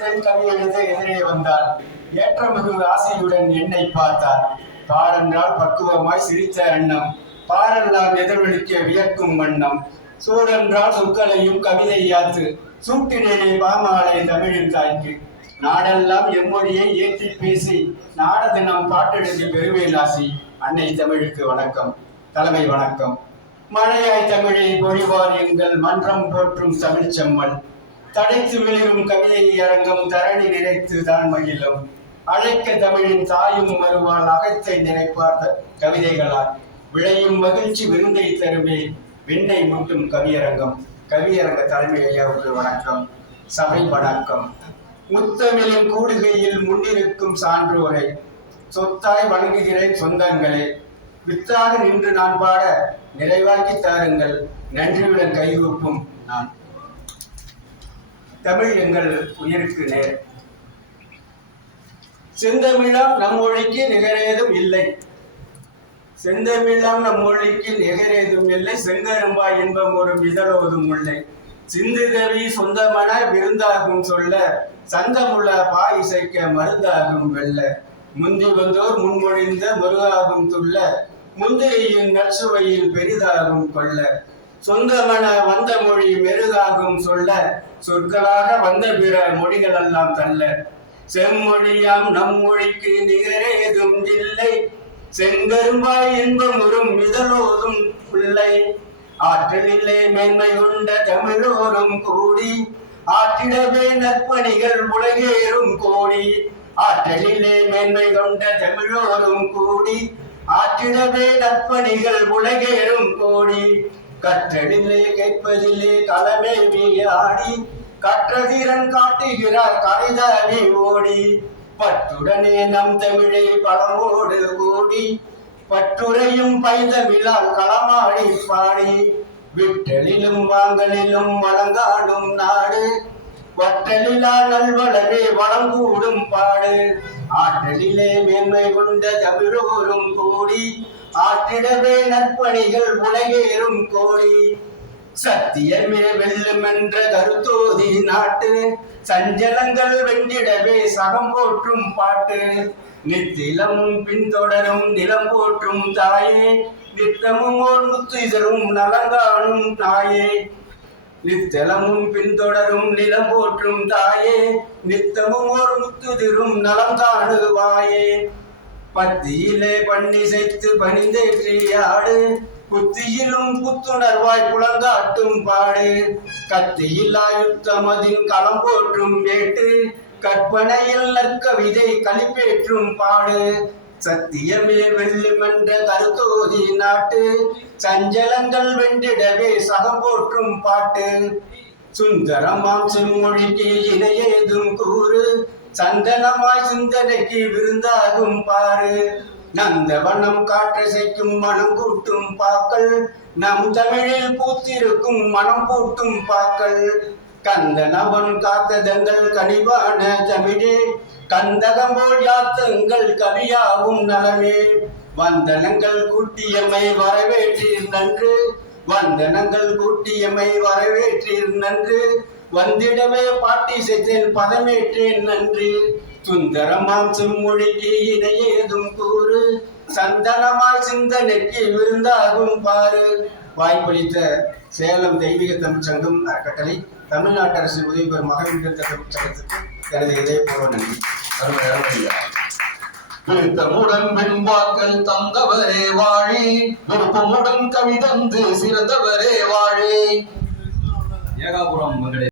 படித்தேன் கவி எழுத எதிரே வந்தார். ஏற்றமிகு ஆசையுடன் என்னை பார்த்தார். பாரென்றால் பக்குவமாய் சிரித்த எண்ணம், பாரெல்லாம் எதிரொலிக்க வியக்கும் வண்ணம், சூடென்றால் சொற்களையும் கவிதை யாத்து, சூட்டினேனே பாமாலை தமிழின் தாய்க்கு. நாடெல்லாம் எம்மொழியை ஏற்றி பேசி நாட தினம் பாட்டெழுதி பெருவேலாசி. அன்னை தமிழுக்கு வணக்கம். தலைமை வணக்கம். மழையாய் தமிழை பொழிவார் எங்கள் மன்றம் போற்றும் தமிழ் செம்மல். தடைத்து வெளிரும் கவிதை அரங்கம் தரணி நிறைத்து தான் மகிழும். அழைக்க தமிழின் தாயும் வருவாள் அகத்தை நிறைப்பார்த்த கவிதைகளால் விளையும் மகிழ்ச்சி விருந்தை தருமே விண்ணை முட்டும் கவியரங்கம். கவியரங்க தலைமை ஐயாவுக்கு வணக்கம். சபை வணக்கம். முத்தமிழின் கூடுகையில் முன்னிருக்கும் சான்றோரை சொத்தாய் வணங்குகிறேன் சொந்தங்களே. வித்தாக நின்று நான் பாட நிறைவாக்கி தாருங்கள், நன்றியுடன் கைகூப்பும் நான். தமிழ் எங்கள் உயிருக்கு நேர். செந்தமிழம் நம் மொழிக்கு நிகரேதும் இல்லை. செந்தமிழம் நம் மொழிக்கு நிகரேதும் இல்லை. செங்கரும்பாய் இன்பம் ஒரு இதழோதும் முல்லை. சிந்துகவி சொந்தமன விருந்தாகும் சொல்ல, சந்தமுள்ள பாய் இசைக்க மருந்தாகும் வெல்ல. முந்தி வந்தோர் முன்மொழிந்த முருகாகும் துள்ள, முந்திரியின் நற்சுவையில் பெரிதாகும் கொள்ள. சொந்தமன வந்த மொழி மெருகாகும் சொல்ல, சொற்களாக வந்த பிற மொழிகளெல்லாம் தள்ள. செம்மொழியாம் நம் மொழிக்கு நிகரேதும் இல்லை. செங்கரும்பாய் இன்பம் உறும் இதழோதும் பிள்ளை. ஆற்றலிலே மேன்மை கொண்ட தமிழோரும் கூடி, ஆற்றிடவே நற்பணிகள் உலகேறும் கோடி. ஆற்றலிலே மேன்மை கொண்ட தமிழோரும் கூடி, ஆற்றிடவே நற்பணிகள் உலகேறும் கோடி. கற்றலிலே கேட்பதிலே களமே ஆடி, கற்றதிறன் காட்டுகிறார் கரைதாவி ஓடி. பற்றுடனே நம் தமிழை பழமோடு கூடி, பற்றுரையும் பைந்தமிழால் களமாடி பாடி. விட்டலிலும் வாங்கலிலும் வழங்காடும் நாடு, வற்றலிலா நல்வளவே வளங்கூடும் பாடு. ஆற்றலிலே மேன்மை கொண்ட தமிழோரும் கூடி, ஆற்றிடவே நற்பணிகள் உலகேறும் கோடி. சத்தியமே வெல்லும் என்ற கருத்தோதி நாட்டு, சஞ்சலங்கள் வென்றிடவே சகம் போற்றும் பாட்டு. நித்திலமும் பின்தொடரும் நிலம் போற்றும் தாயே, நித்தமும் ஓர் முத்து இதழும் நலங்காணும் தாயே. நித்தலமும் பின்தொடரும் நிலம் போற்றும் தாயே, நித்தமும் ஓர் முத்துதிரும் நலம் காணுவாயே. பத்தியிலே பண்ணிசைத்து பணிந்தேற்றி ஆடு, புத்தியிலும் புத்துணர்வாய் புலங்காட்டும் பாடு. கத்தியில்லா யுத்தமதின் களம் போற்றும் வேட்டு, கற்பனையில் நற்கவிதை களிப்பேற்றும் பாடு. சத்தியமே வெல்லும் என்ற கருத்தோதி நாட்டு, சஞ்சலங்கள் வென்றிடவே சகம் போற்றும் பாட்டு. சுந்தரமாம் செம்மொழிக்கு இணையேதும் கூறு, சந்தனமாய் சிந்தனைக்கு விருந்தாகும் பாரு. நந்தவனம் காற்றசைக்கும் மனம் கூட்டும் பாக்கள், நம் தமிழில் பூத்திருக்கும் மனம் கூட்டும் பாக்கள். கந்தனவன் காத்ததங்கள் கனிவான தமிழே, கந்தகம்போல் யாத்தங்கள் கவியாவும் நலமே. வந்தனங்கள் கூட்டியமை வரவேற்றீர் நன்று, வந்தனங்கள் கூட்டியமை வரவேற்றீர் நன்று. வந்திடவே பாட்டி செய்தேன் பதமேற்றேன் நன்றி. சுந்தரமாம் செம்மொழிக்கு இணையேதும் கூறு, சந்தனமாய் சிந்தனைக்கு விருந்தாகும் பாரு. வாய்ப்பளித்த சேலம் தெய்வீக தமிழ் சங்கம் அறக்கட்டளை, தமிழ்நாட்டு அரசு உதவி பெறும் மகளிர் தமிழ் சங்கத்துக்கு எனது இதயபூர்வ நன்றி. விருத்தமுடன் வெண்பாக்கள் தந்தவரே வாழி, விருப்பமுடன் கவிதந்து சிறந்தவரே வாழி. ஏகாபுரம்